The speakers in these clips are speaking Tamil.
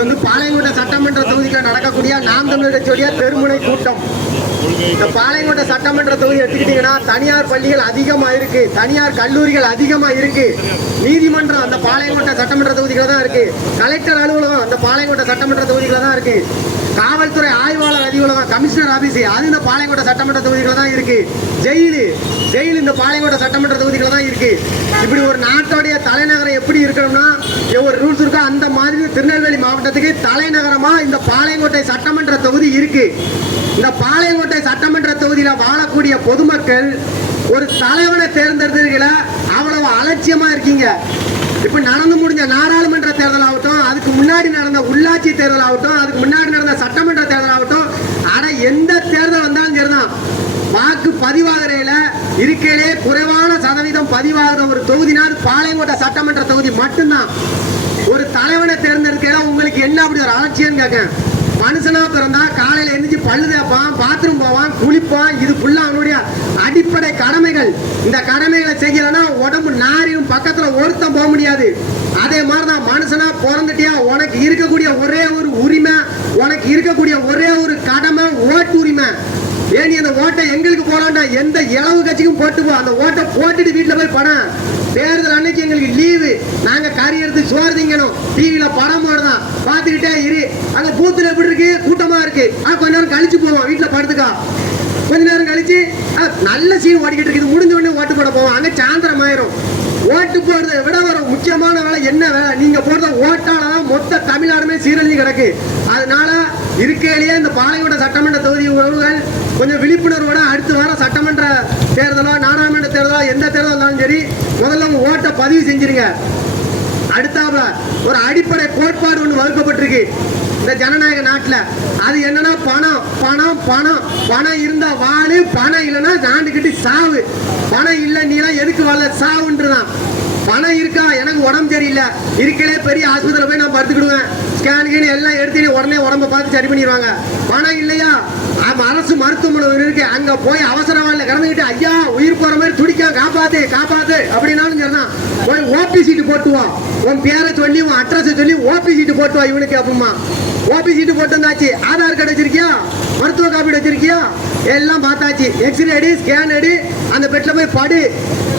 வந்து பாளையங்கோட்டை சட்டமன்ற தொகுதிக்கு நடக்கக்கூடிய நாம் தமிழர் கட்சியுடைய தெருமுனை கூட்டம். இந்த பாளையங்கோட்டை சட்டமன்ற தொகுதி எடுத்துக்கிட்டீங்கன்னா தனியார் பள்ளிகள் அதிகமாக இருக்கு. தனியார் கல்லூரிகள் அதிகமாக இருக்கு. நீதிமன்றம் அந்த பாளையங்கோட்டை சட்டமன்ற தொகுதிகளை தான் இருக்கு. கலெக்டர் அலுவலகம் அந்த பாளையங்கோட்டை சட்டமன்ற தொகுதிகளை தான் இருக்கு. காவல்துறை ஆய்வாளர் அதிகாரம் கமிஷனர் ஆபீஸ் அது இந்த பாளையங்கோட்டை சட்டமன்ற தொகுதிகளை தான் இருக்கு. ஜெயிலு ஜெயில் இந்த பாளையங்கோட்டை சட்டமன்ற தொகுதிகளை தான் இருக்கு. இப்படி ஒரு நாட்டோடைய தலைநகரம் எப்படி இருக்கணும்னா ஒரு ரூல்ஸ் இருக்கோ அந்த மாதிரி திருநெல்வேலி மாவட்டத்துக்கு தலைநகரமா இந்த பாளையங்கோட்டை சட்டமன்ற தொகுதி இருக்கு. இந்த பாளையங்கோட்டை சட்டமன்ற தொகுதியில வாழக்கூடிய பொதுமக்கள் ஒரு தலைவனை தேர்ந்தெடுத்ததுல அவ்வளவு அலட்சியமா இருக்கீங்க. இப்ப நடந்து முடிஞ்ச நாடாளுமன்ற தேர்தல் ஆகட்டும் அதுக்கு முன்னாடி நடந்த உள்ளாட்சி தேர்தல் ஆகட்டும் அதுக்கு முன்னாடி நடந்த சட்டமன்ற தேர்தல் ஆகட்டும் ஆனா எந்த தேர்தல் வந்தாலும் சரிதான். வாக்கு பதிவாகிறையில இருக்கையிலே குறைவான சதவீதம் பதிவாகிற ஒரு தொகுதினா பாளையங்கோட்ட பாளையங்கோட்டை சட்டமன்ற தொகுதி மட்டும்தான். ஒரு தலைவனை தேர்ந்தெடுக்கையில உங்களுக்கு என்ன அப்படி ஒரு அலட்சியம் கேட்க மனுஷனா பிறந்தா காலையில எந்திரிச்சு பல்லு தேப்பான் பாத்ரூம் போவான் குளிப்பான். இது ஃபுல்லா அவனுடைய அடிப்படை கடமைகள். இந்த கடமைகளை செய்யலன்னா உடம்பு நாரியும் பக்கத்துல ஒருத்தன் போக முடியாது. அதே மாதிரிதான் மனுஷனா பிறந்துட்டியா உனக்கு இருக்கக்கூடிய ஒரே ஒரு உரிமை உனக்கு இருக்கக்கூடிய ஒரே ஒரு கடமை ஓட்டு உரிமை ஏன் நீ அந்த ஓட்டை எங்களுக்கு போறான்டா எந்த இளவு கட்சிக்கும் போட்டு போ. அந்த ஓட்டை போட்டுட்டு வீட்டுல போய் படம் தேர்தல் அன்னைக்கு எங்களுக்கு லீவு நாங்க கறி எடுத்து சோறு திங்கணும். டிவியில படம் போடுதான் பாத்துக்கிட்டே இரு. அங்க பூத்துல எப்படி இருக்கு? கூட்டமா இருக்கு. ஆ கொஞ்ச நேரம் கழிச்சு போவோம். வீட்டுல படுத்துக்கா. கொஞ்ச நேரம் கழிச்சு ஆ, நல்ல சீன் ஓடிக்கிட்டு இருக்குது. முடிஞ்ச உடனே ஓட்டு போட போவோம். அங்க சாயந்தரம் ஆயிரும். ஓட்டு போடுறதை விட வர முக்கியமான வேலை என்ன வேலை? நீங்க போடுற ஓட்டாலதான் மொத்த தமிழ்நாடுமே சீரழிஞ்சு கிடக்கு. அதனால இருக்கையிலேயே இந்த பாளையோட சட்டமன்ற தொகுதி உறவுகள் கொஞ்சம் விழிப்புணர்வோட அடுத்து வர சட்டமன்ற தேர்தலோ நாடாளுமன்ற தேர்தலோ எந்த தேர்தல் இருந்தாலும் சரி முதல்ல உங்க ஓட்டை பதிவு செஞ்சிருங்க. அடுத்தாப்புல ஒரு அடிப்படை கோட்பாடு ஒன்று வகுக்கப்பட்டிருக்கு இந்த ஜனநாயக நாட்டுல. அது என்னன்னா பணம் பணம் பணம். பணம் இருந்தா வாழு பணம் இல்லைன்னா நாண்டுக்கிட்டு சாவு. பணம் இல்லை நீலாம் எதுக்கு வரல? சாவுன்றதான். பணம் இருக்கா? எனக்கு உடம்பு சரியில்லை. இருக்கலே பெரிய ஆஸ்பத்திரியில் போய் நான் படுத்துக்கிடுவேன். ஸ்கேனுக்கு எல்லாம் எடுத்து உடனே உடம்ப பார்த்து சரி பண்ணிடுவாங்க. பணம் இல்லை மருத்துவமனை இருக்கு அங்க போய் அவசர வாழ்ல ஐயா உயிர் போற மாதிரி துடிக்க காப்பாத்து காப்பாத்து அப்படின்னாலும் சரிதான். போய் ஓபி சீட்டு போட்டு உன் பேரை சொல்லி உன் அட்ரஸ் சொல்லி ஓபி சீட்டு போட்டுவா இவனுக்கு அப்பமா ஓபி சீட்டு போட்டு வந்தாச்சு. ஆதார் கார்டு வச்சிருக்கியா? மருத்துவ காப்பீடு வச்சிருக்கியா? எல்லாம் பார்த்தாச்சு. எக்ஸ்ரே அடி ஸ்கேன் அடி அந்த பெட்டில் போய் படு.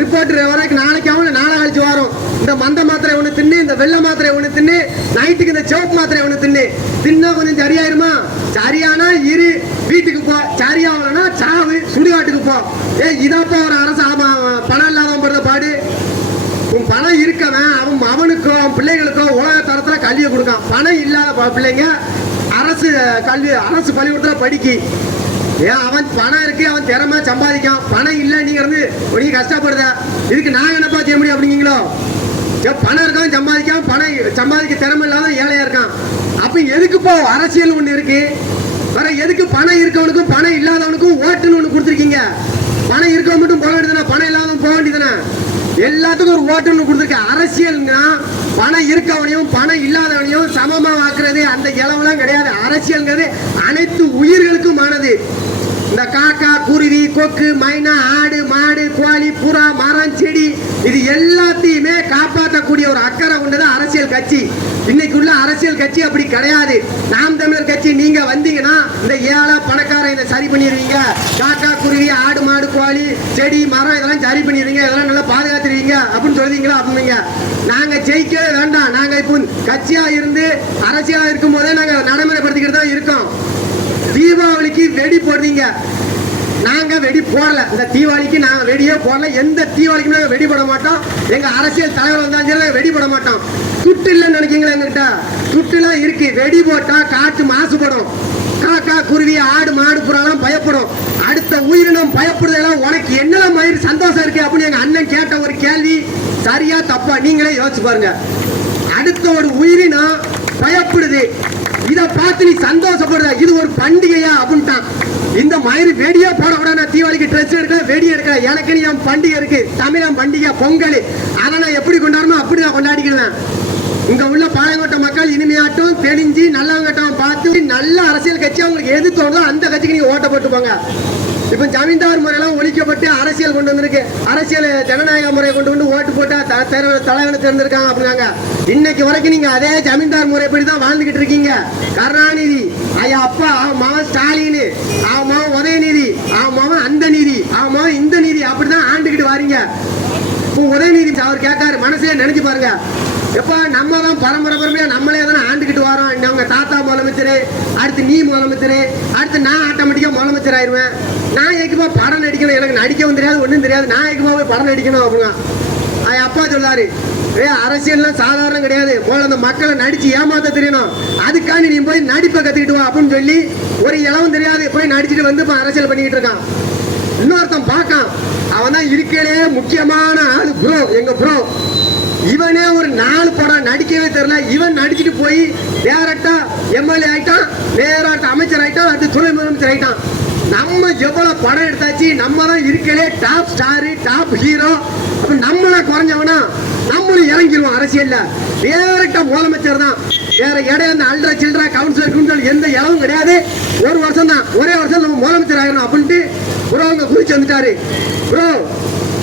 ரிப்போர்ட் வரைக்கும் நாளைக்கு அவனு நாளை கழிச்சு வரும். இந்த மந்த மாத்திரை ஒன்று தின்னு இந்த வெள்ளை மாத்திரை ஒன்று தின்னு நைட்டுக்கு இந்த சிவப்பு மாத்திரை ஒன்று தின்னு. தின்னா கொஞ்சம் சரியாயிருமா? சரியானா இரு வீட்டுக்கு போ. சரியாகலன்னா சாவு சுடுகாட்டுக்கு போ. ஏ இதாப்பா ஒரு அரசு பணம் இல்லாதவன் படுற பாடு. உன் பணம் இருக்கவன் அவன் அவனுக்கோ அவன் பிள்ளைகளுக்கோ உலக கல்வியை கொடுக்கான் பணம் இல்லாத பிள்ளைங்க அரசு கல்வி அரசு பள்ளிக்கூடத்தில் படிக்கி. ஏன் அவன் பணம் இருக்கு அவன் திறமை சம்பாதிக்கான். பணம் இல்லை நீங்க இருந்து நீ கஷ்டப்படுத? இதுக்கு நான் என்னப்பா செய்ய முடியும் அப்படிங்களோ ஏன் பணம் இருக்கான் சம்பாதிக்காம பணம் சம்பாதிக்க திறமை இல்லாத ஏழையா இருக்கான். அப்ப எதுக்குப்போ அரசியல் ஒன்று இருக்கு? வேற எதுக்கு பணம் இருக்கவனுக்கும் பணம் இல்லாதவனுக்கும் ஓட்டுன்னு ஒன்று கொடுத்துருக்கீங்க? பணம் இருக்கவன் மட்டும் போக வேண்டியதுனா பணம் இல்லாதவன் போக வேண்டியதுனா எல்லாத்துக்கும் ஒரு ஓட்டுன்னு கொடுத்துருக்க. அரசியல்னா பணம் இருக்கவனையும் பணம் இல்லாதவனையும் சமமா ஆக்குறது அந்த இளவெல்லாம் கிடையாது. அரசியல்ங்கிறது அனைத்து உயிர்களுக்குமானது இந்த காக்கா குருவி கொக்கு மைனா ஆடு மாடு கோழி புறா மரம் செடி இது எல்லாத்தையுமே காப்பா வேண்டிய ஒரு அக்கறை கொண்டது அரசியல் கட்சி. இன்னைக்கு உள்ள அரசியல் கட்சி அப்படி கிடையாது. நாம் தமிழர் கட்சி நீங்க வந்தீங்கன்னா இந்த ஏழை பணக்கார இதை சரி பண்ணிடுவீங்க. காக்கா குருவி ஆடு மாடு கோழி செடி மரம் இதெல்லாம் சரி பண்ணிடுவீங்க. இதெல்லாம் நல்லா பாதுகாத்துருவீங்க அப்படின்னு சொல்லுவீங்களா அப்படிங்க. நாங்க ஜெயிக்கவே வேண்டாம். நாங்க இப்போ கட்சியா இருந்து அரசியலா இருக்கும் போதே நாங்க நடைமுறைப்படுத்திக்கிட்டு தான் இருக்கோம். தீபாவளிக்கு வெடி போடுறீங்க. நாங்க வெடி போடல. இந்த தீபாவளிக்கு நாங்க வெடியே போடல. எந்த தீபாவளிக்கு நாங்க வெடி போட மாட்டோம். எங்க அரசியல் தலைவர் வந்தாலும் சரி நாங்க வெடி போட மாட்டோம். துட்டு இல்லைன்னு நினைக்கிறீங்களா எங்ககிட்ட? துட்டுலாம் இருக்கு. வெடி போட்டா காற்று மாசுபடும். காக்கா குருவி ஆடு மாடு புறாலாம் பயப்படும். அடுத்த உயிரினம் பயப்படுதெல்லாம் உனக்கு என்ன மயிர் சந்தோஷம் இருக்கு அப்படின்னு எங்க அண்ணன் கேட்ட ஒரு கேள்வி. சரியா தப்பா? நீங்களே யோசிச்சு பாருங்க. அடுத்த ஒரு உயிரினம் பயப்படுது. இதை பார்த்து நீ சந்தோஷப்படுற. இது ஒரு பண்டிகையா அப்படின்ட்டான். இந்த மாதிரி வெடியா போட கூட நான் தீபாவளிக்கு ட்ரெஸ் எடுக்கல வெடி எடுக்கல. எனக்கு என் பண்டிகை இருக்கு. தமிழன் பண்டிகை பொங்கல். அதை நான் எப்படி கொண்டாடணும் அப்படி நான் கொண்டாடிக்கிறேன் இங்க உள்ள பாளையங்கோட்டை மக்கள் இனிமையாட்டும் தெளிஞ்சு நல்லவங்கட்டம் பார்த்து நல்ல அரசியல் கட்சி அவங்களுக்கு எது தோணுதோ அந்த கட்சிக்கு நீங்க ஓட்ட போட்டு போங்க இப்ப ஜமீன்தார் முறையெல்லாம் ஒழிக்கப்பட்டு அரசியல் கொண்டு வந்திருக்கு. அரசியல் ஜனநாயக முறையை கொண்டு வந்து ஓட்டு போட்டா த- தலைவர் தலைவனை தேர்ந்திருக்காங்க அப்படின்னாங்க. இன்னைக்கு வரைக்கும் நீங்க அதே ஜமீன்தார் முறைப்படி தான் வாழ்ந்துகிட்டு இருக்கீங்க. கருணாநிதி ஐயா அப்பா அவன் ஸ்டாலின் ஆமா உதயநிதி ஆமா அந்த நிதி ஆமா இந்த நிதி அப்படிதான் ஆண்டுகிட்டு வாரீங்க. இப்போ உதயநிதி அவர் கேட்காரு மனசே நினைச்சு பாருங்க. எப்போ நம்ம தான் பரம்பரை பரம்பரையாக நம்மளே தானே ஆண்டுக்கிட்டு வரோம். அவங்க தாத்தா முதலமைச்சர் அடுத்து நீ முதலமைச்சர் அடுத்து நான் ஆட்டோமேட்டிக்காக முதலமைச்சர் ஆயிடுவேன் நான் ஏக்குமா படம் நடிக்கணும் எனக்கு நடிக்கவும் தெரியாது ஒன்றும் தெரியாது. நான் ஏக்குமா போய் படம் நடிக்கணும் அப்படிங்க அது அப்பா சொல்லாரு. ஏ அரசியல்லாம் சாதாரணம் கிடையாது. போல அந்த மக்களை நடிச்சு ஏமாத்த தெரியணும். அதுக்காண்டி நீ போய் நடிப்பை கற்றுக்கிட்டு வா அப்படின்னு சொல்லி ஒரு இளவும் தெரியாது போய் நடிச்சுட்டு வந்து இப்போ அரசியல் பண்ணிக்கிட்டு இருக்கான். இன்னொருத்தன் பார்க்கான். அவன் தான் இருக்கலே முக்கியமான ஆள் ப்ரோ எங்கள் ப்ரோ இவனே ஒரு நாலு படம் நடிக்கவே தெரியல. இவன் நடிச்சுட்டு போய் டேரக்டா எம்எல்ஏ ஆயிட்டான் நேராட்ட அமைச்சர் ஆயிட்டான் அடுத்து துணை முதலமைச்சர் ஆயிட்டான். நம்ம எவ்வளவு படம் எடுத்தாச்சு? நம்ம தான் இருக்கலே டாப் ஸ்டாரு டாப் ஹீரோ அப்ப நம்மள குறைஞ்சவனா? நம்மளும் இறங்கிடுவோம் அரசியல்ல. டேரக்டா முதலமைச்சர் தான். வேற இடம் அந்த அல்ட்ரா சில்ட்ரா கவுன்சிலர் கவுன்சிலர் எந்த இடமும் கிடையாது. ஒரு வருஷம் தான் ஒரே வருஷம் நம்ம முதலமைச்சர் ஆகணும் அப்படின்ட்டு ப்ரோ அங்க குறிச்சு வந்துட்டாரு. ப்ரோ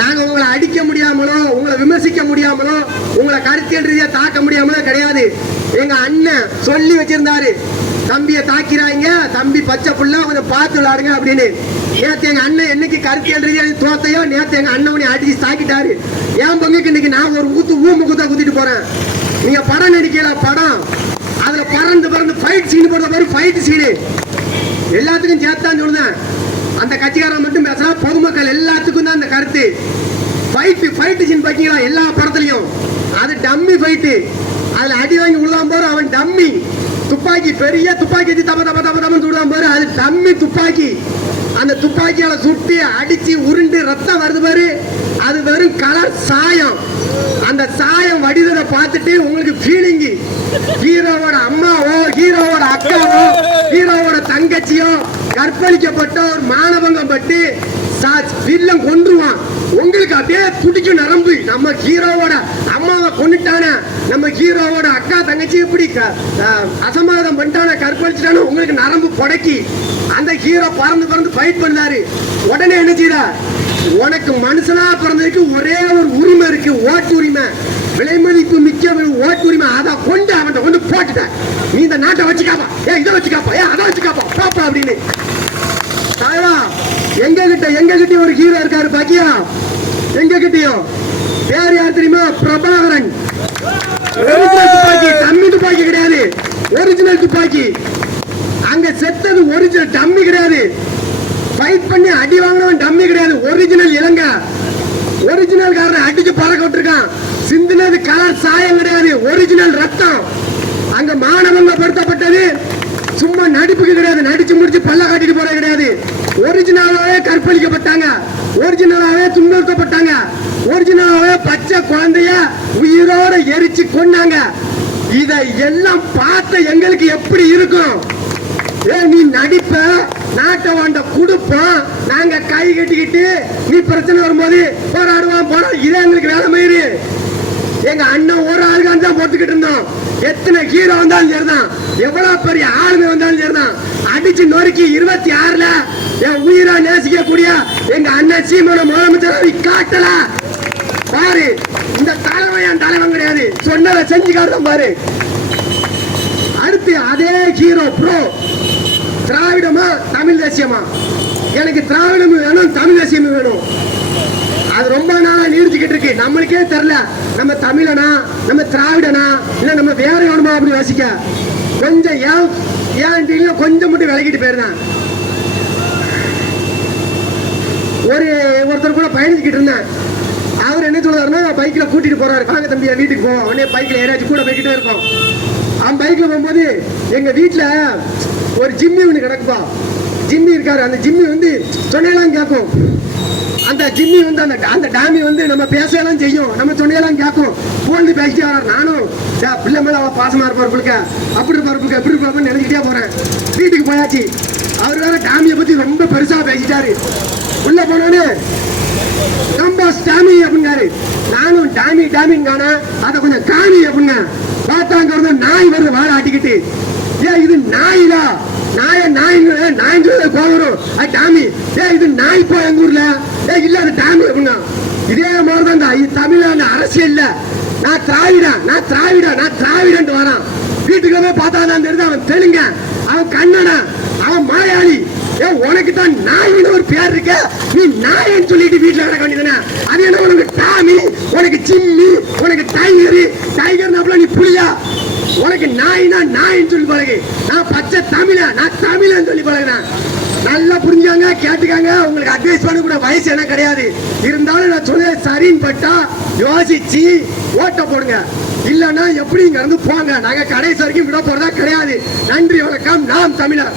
நாங்க உங்களை அடிக்க முடியாமலோ உங்களை விமர்சிக்க முடியாமலோ உங்களை கருத்தியல் ரீதியா தாக்க முடியாமலோ கிடையாது. எங்க அண்ணன் சொல்லி வச்சிருந்தாரு தம்பியை தாக்கிறாங்க தம்பி பச்சை புள்ள கொஞ்சம் பார்த்து விளாடுங்க அப்படின்னு. நேற்று எங்க அண்ணன் என்னைக்கு கருத்தியல் ரீதியா தோத்தையோ நேற்று எங்க அண்ணன் அடிச்சு தாக்கிட்டாரு. என் பங்குக்கு இன்னைக்கு நான் ஒரு ஊத்து ஊம்பு குத்தா குத்திட்டு போறேன். நீங்க படம் நடிக்கல படம். அதுல பறந்து பறந்து ஃபைட் சீன் போடுற மாதிரி ஃபைட் சீனு எல்லாத்துக்கும் சேர்த்தான்னு சொல்லுதேன் அந்த கட்சிக்காரன் மட்டும் பேசுறா பொதுமக்கள் எல்லாத்துக்கும் தான் ஃபைட்டு ஃபைட்டு சீன் பார்த்தீங்களா எல்லா படத்துலையும். அது டம்மி ஃபைட்டு அதில் அடி வாங்கி உள்ளான் போற அவன் டம்மி துப்பாக்கி பெரிய துப்பாக்கி வச்சு தப்ப தப்ப தப்ப தப்பன்னு சுடுவான் பாரு அது டம்மி துப்பாக்கி. அந்த துப்பாக்கியால சுட்டி அடிச்சு உருண்டு ரத்தம் வருது பாரு அது வெறும் கலர் சாயம். அந்த சாயம் வடிதலை பார்த்துட்டு உங்களுக்கு ஃபீலிங்கு ஹீரோவோட அம்மாவோ ஹீரோவோட அக்காவோ ஹீரோவோட தங்கச்சியோ கற்பழிக்கப்பட்ட ஒரு மானபங்கம் பட்டு சா- வில்லன் கொன்றுவான். உங்களுக்கு அப்படியே துடிக்கும் நரம்பு. நம்ம ஹீரோவோட அம்மாவை கொண்டுட்டானே நம்ம ஹீரோவோட அக்கா தங்கச்சி இப்படி க- அஹ் பண்ணிட்டான கற்பழிச்சிட்டானே உங்களுக்கு நரம்பு புடக்கி அந்த ஹீரோ பறந்து பறந்து ஃபைட் பண்ணாரு உடனே என்ன செய்யற உனக்கு மனுஷனா பிறந்ததுக்கு ஒரே ஒரு உரிமை இருக்கு ஓட்டு உரிமை. விலை மதிப்பு மிக்க ஓட்டு உரிமை. அதை கொண்டு அவன்கிட்ட கொண்டு போட்டுட்டேன் நீ இந்த நாட்டை வச்சுக்காப்பா. ஏ இதை வச்சுக்காப்பா. ஏ அதை வச்சுக்காப்பா. பாப்பா அப்படின்னு. தாயா கிட்ட எங்க கிட்ட ஒரு ஹீரோ இருக்காரு பாக்கியா? எங்க கிட்டயும் பேர் யார் தெரியுமா? பிரபாகரன். ஒரிஜினல் துப்பாக்கி டம்மி துப்பாக்கி கிடையாது. ஒரிஜினல் துப்பாக்கி. அங்க செத்தது ஒரிஜினல் டம்மி கிடையாது. ஃபைட் பண்ணி அடி வாங்கினவன் டம்மி கிடையாது. ஒரிஜினல் இலங்கை ஒரிஜினல் காரனை அடிச்சு பறக்க விட்டுருக்கான். சிந்தினது கலர் சாயம் கிடையாது. ஒரிஜினல் ரத்தம். அங்க மாணவங்க படுத்தப்பட்டது. சும்மா நடிப்புக்கு கிடையாது. நடிச்சு முடிச்சு பல்ல காட்டிட்டு போறது கிடையாது. ஒரிஜினலாவே கற்பழிக்கப்பட்டாங்க. ஒரிஜினலாவே துன்புறுத்தப்பட்டாங்க. ஒரிஜினலாவே பச்சை குழந்தைய உயிரோட எரிச்சு கொண்டாங்க இதை எல்லாம் பார்த்த எங்களுக்கு எப்படி இருக்கும்? ஏ நீ நடிப்ப நாட்டை வாண்ட குடுப்போம் நாங்க கை கட்டிக்கிட்டு நீ பிரச்சனை வரும்போது போராடுவான் போறோம் இதே எங்களுக்கு வேலை மயிறு எங்க அண்ணன் ஒரு ஆளுக்கான் தான் போட்டுக்கிட்டு இருந்தோம். எத்தனை ஹீரோ வந்தாலும் சரிதான். எவ்வளவு பெரிய ஆளுமை வந்தாலும் சரிதான். அடிச்சு நொறுக்கி இருபத்தி ஆறுல என் உயிரா நேசிக்கக்கூடிய எங்க அண்ணன் சீமான முதலமைச்சர் காட்டல. பாரு இந்த தலைவன் என் தலைவன் கிடையாது. சொன்னதை செஞ்சு காட்டும் பாரு. அடுத்து அதே ஹீரோ ப்ரோ திராவிடமா தமிழ் தேசியமா? எனக்கு திராவிடமும் வேணும் தமிழ் தேசியமும் வேணும். அது ரொம்ப நாளா நீடிச்சுக்கிட்டு இருக்கு. நம்மளுக்கே தெரியல. நம்ம தமிழனா நம்ம திராவிடனா இல்ல நம்ம வேற வேணுமா அப்படி வாசிக்க கொஞ்சம் ஏன் ஏன் கொஞ்சம் மட்டும் விலகிட்டு போயிருந்தான்? ஒரு ஒருத்தர் கூட பயணிச்சுக்கிட்டு இருந்தேன். அவர் என்ன சொல்றாருன்னா பைக்ல கூட்டிட்டு போறாரு. வாங்க தம்பி என் வீட்டுக்கு போவோம் உடனே பைக்ல ஏறாச்சும் கூட போய்கிட்டே இருக்கோம். அவன் பைக்ல போகும்போது எங்க வீட்டுல ஒரு ஜிம்மி ஒன்று கிடக்குப்பா. ஜிம்மி இருக்காரு. அந்த ஜிம்மி வந்து சொன்னேலாம் கேட்கும். அந்த ஜிம்மி வந்து அந்த அந்த டாமி வந்து நம்ம பேசலாம் செய்யும். நம்ம சொன்னையெல்லாம் கேட்கும். போன் பேசிட்டே வர நானும் பிள்ளை மேல அவள் பாசமா இருப்பார் புழுக்க அப்படி இருப்பார் புழுக்க எப்படி இருப்பாருன்னு நினைச்சிட்டே போறேன். வீட்டுக்கு போயாச்சு. அவர் வேற டாமியை பத்தி ரொம்ப பெருசா பேசிட்டாரு. உள்ள போனோடனே ரொம்ப டாமி அப்படிங்காரு நானும் டாமி டாமிங்கானா? அதை கொஞ்சம் காமி அப்படின்னா பார்த்தாங்க நாய் வருது வாழை ஆட்டிக்கிட்டு ஏன் இது நாயிலா நாய நாய் நாய் நாய் கோவரும் அது டாமி. ஏ இது நாய் போ எங்க ஊர்ல? இல்ல அது டாமி அப்படின்னா. இதே மாதிரி தான் இந்த தமிழ்நாடு அரசியல்ல. நான் திராவிடா நான் திராவிடா நான் திராவிடன்ட்டு வரான். வீட்டுக்கு போய் பார்த்தா தான் தெரியுது அவன் தெலுங்க அவன் கன்னடன் அவன் மாயாளி ஏ உனக்கு தான் நாயின்னு ஒரு பேர் இருக்க. நீ நாயன்னு சொல்லிட்டு வீட்டுல கிடக்க வேண்டியதுனே அது என்ன உனக்கு டாமி உனக்கு ஜிம்மி உனக்கு டைகர் டைகர் நீ புளியா உனக்கு நாய்னா நாயின்னு சொல்லி பழகு. நான் பச்சை தமிழா நான் தமிழன் சொல்லி பழகுறேன். நல்லா புரிஞ்சாங்க கேட்டுக்காங்க. உங்களுக்கு அட்வைஸ் பண்ண கூட வயசு என்ன கிடையாது. இருந்தாலும் நான் சொன்னது சரின்னு பட்டா யோசிச்சு ஓட்ட போடுங்க. இல்லைன்னா எப்படி இங்க இருந்து போங்க. நாங்க கடைசி வரைக்கும் விட போறதா கிடையாது. நன்றி வணக்கம். நாம் தமிழர்.